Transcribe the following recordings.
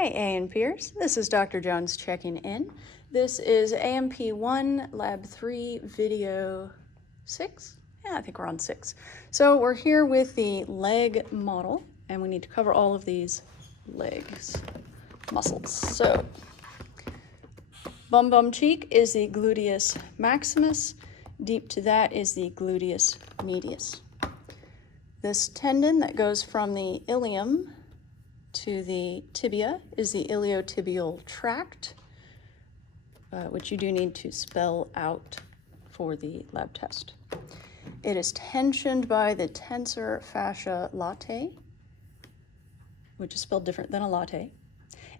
Hey A&Pers, this is Dr. Jones checking in. This is A&P 1, Lab 3, Video 6? Yeah, I think we're on 6. So we're here with the leg model, and we need to cover all of these legs muscles. So, bum cheek is the gluteus maximus. Deep to that is the gluteus medius. This tendon that goes from the ilium to the tibia is the iliotibial tract, which you do need to spell out for the lab test. It is tensioned by the tensor fascia latae, which is spelled different than a latte,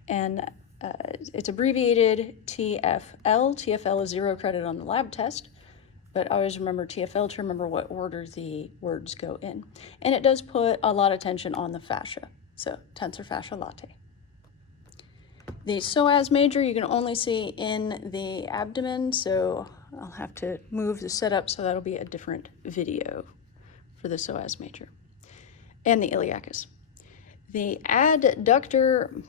and it's abbreviated TFL. TFL is 0 credit on the lab test, but always remember TFL to remember what order the words go in. And it does put a lot of tension on the fascia. So, tensor fascia latae. The psoas major you can only see in the abdomen, so I'll have to move the setup, so that'll be a different video for the psoas major. And the iliacus. The adductor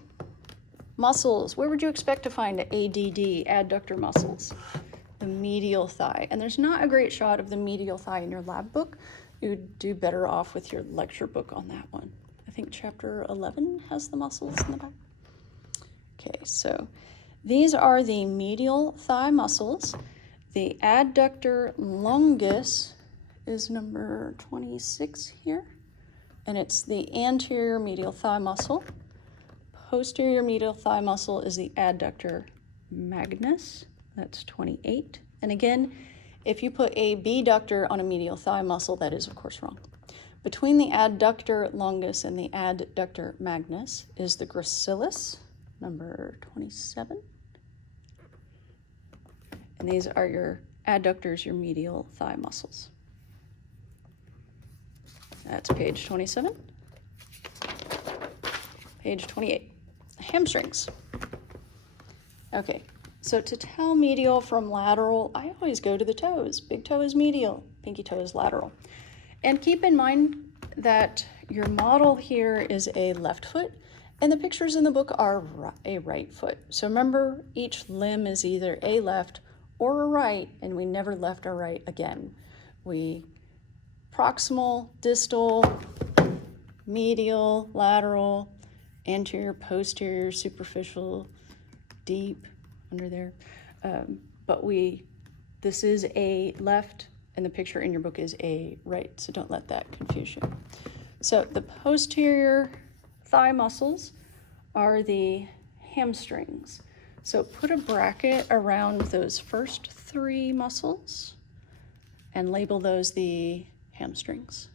muscles, where would you expect to find ADD, adductor muscles? The medial thigh. And there's not a great shot of the medial thigh in your lab book. You would do better off with your lecture book on that one. I think chapter 11 has the muscles in the back. Okay, so these are the medial thigh muscles. The adductor longus is number 26 here, and it's the anterior medial thigh muscle. Posterior medial thigh muscle is the adductor magnus, that's 28. And again, if you put a abductor on a medial thigh muscle, that is of course wrong. Between the adductor longus and the adductor magnus is the gracilis, number 27. And these are your adductors, your medial thigh muscles. That's page 27. Page 28, hamstrings. Okay, so to tell medial from lateral, I always go to the toes. Big toe is medial, pinky toe is lateral. And keep in mind that your model here is a left foot, and the pictures in the book are a right foot. So remember, each limb is either a left or a right, and we never left or right again. We proximal, distal, medial, lateral, anterior, posterior, superficial, deep, under there. But this is a left, and the picture in your book is a right, so don't let that confuse you. So the posterior thigh muscles are the hamstrings. So put a bracket around those first 3 muscles and label those the hamstrings.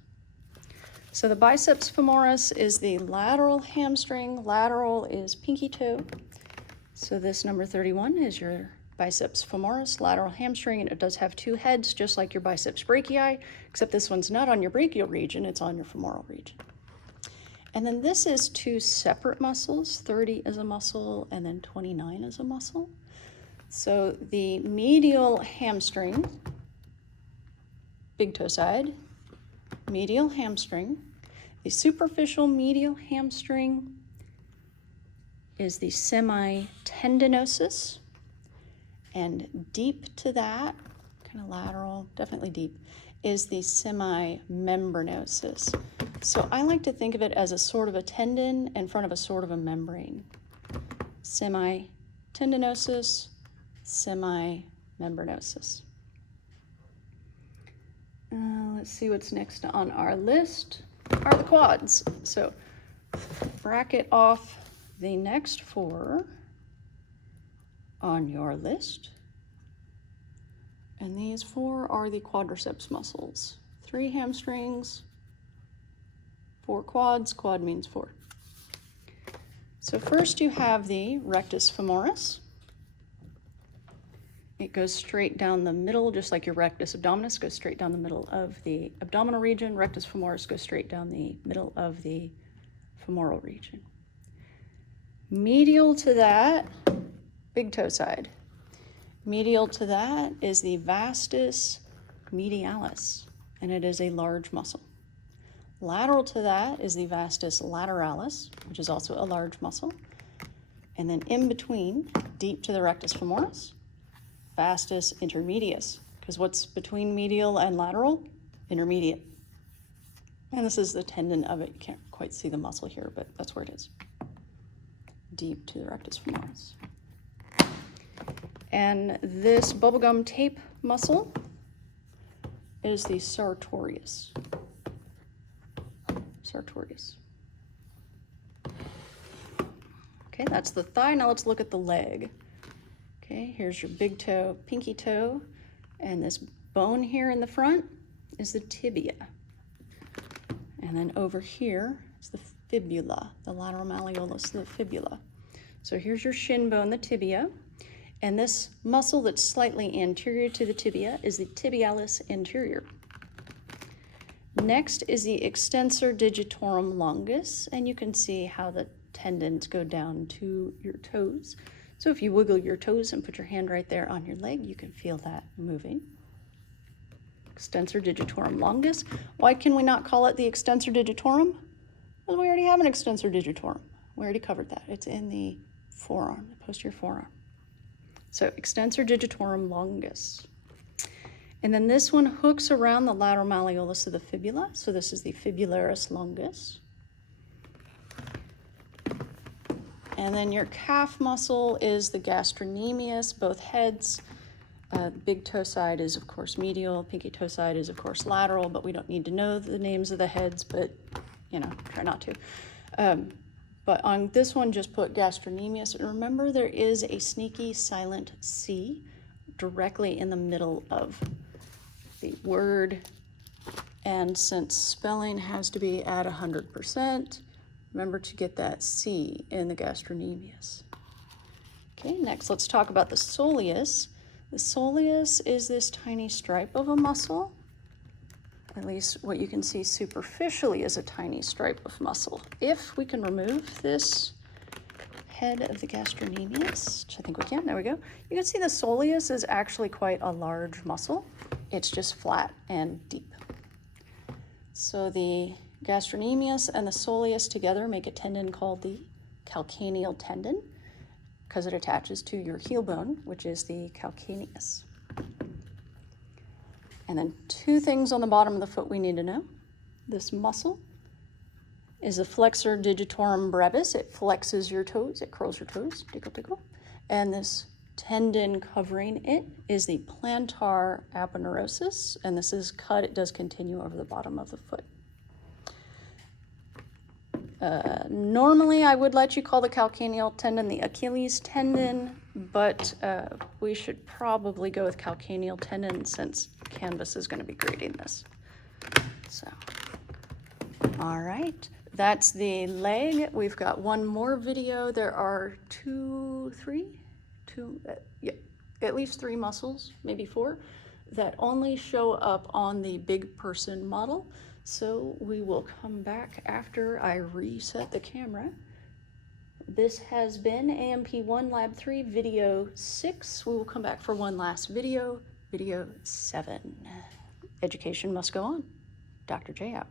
So the biceps femoris is the lateral hamstring. Lateral is pinky toe. So this number 31 is your biceps femoris, lateral hamstring, and it does have 2 heads, just like your biceps brachii, except this one's not on your brachial region, it's on your femoral region. And then this is 2 separate muscles. 30 is a muscle, and then 29 is a muscle. So the medial hamstring, big toe side, medial hamstring. The superficial medial hamstring is the semitendinosus. And deep to that, kind of lateral, definitely deep, is the semimembranosus. So I like to think of it as a sort of a tendon in front of a sort of a membrane. Semitendinosus, semimembranosus. Let's see what's next on our list are the quads. So bracket off the next 4 on your list. And these 4 are the quadriceps muscles. 3 hamstrings, 4 quads. Quad means 4. So first you have the rectus femoris. It goes straight down the middle, just like your rectus abdominis goes straight down the middle of the abdominal region. Rectus femoris goes straight down the middle of the femoral region. Medial to that, big toe side. Medial to that is the vastus medialis, and it is a large muscle. Lateral to that is the vastus lateralis, which is also a large muscle. And then in between, deep to the rectus femoris, vastus intermedius. Because what's between medial and lateral? Intermediate. And this is the tendon of it. You can't quite see the muscle here, but that's where it is. Deep to the rectus femoris. And this bubblegum tape muscle is the sartorius. Sartorius. Okay, that's the thigh. Now let's look at the leg. Okay, here's your big toe, pinky toe, and this bone here in the front is the tibia. And then over here is the fibula, the lateral malleolus, the fibula. So here's your shin bone, the tibia, and this muscle that's slightly anterior to the tibia is the tibialis anterior. Next is the extensor digitorum longus, and you can see how the tendons go down to your toes. So if you wiggle your toes and put your hand right there on your leg, you can feel that moving. Extensor digitorum longus. Why can we not call it the extensor digitorum? Well, we already have an extensor digitorum. We already covered that. It's in the forearm, the posterior forearm. So extensor digitorum longus. And then this one hooks around the lateral malleolus of the fibula. So this is the fibularis longus. And then your calf muscle is the gastrocnemius, both heads. Big toe side is, of course, medial. Pinky toe side is, of course, lateral, but we don't need to know the names of the heads, but, you know, try not to. But on this one, just put gastrocnemius. And remember, there is a sneaky silent C directly in the middle of the word. And since spelling has to be at 100%, remember to get that C in the gastrocnemius. Okay, next let's talk about the soleus. The soleus is this tiny stripe of a muscle. At least what you can see superficially is a tiny stripe of muscle. If we can remove this head of the gastrocnemius, which I think we can, there we go. You can see the soleus is actually quite a large muscle. It's just flat and deep. So the gastrocnemius and the soleus together make a tendon called the calcaneal tendon because it attaches to your heel bone, which is the calcaneus. And then two things on the bottom of the foot we need to know. This muscle is the flexor digitorum brevis. It flexes your toes, it curls your toes, tickle, tickle. And this tendon covering it is the plantar aponeurosis, and this is cut, it does continue over the bottom of the foot. Normally I would let you call the calcaneal tendon the Achilles tendon, but we should probably go with calcaneal tendon since Canvas is going to be grading this. So, all right, that's the leg. We've got one more video. There are at least three muscles, maybe four, that only show up on the big person model. So we will come back after I reset the camera. This has been A&P Lab 3, video 6. We will come back for one last video, video 7. Education must go on. Dr. J out.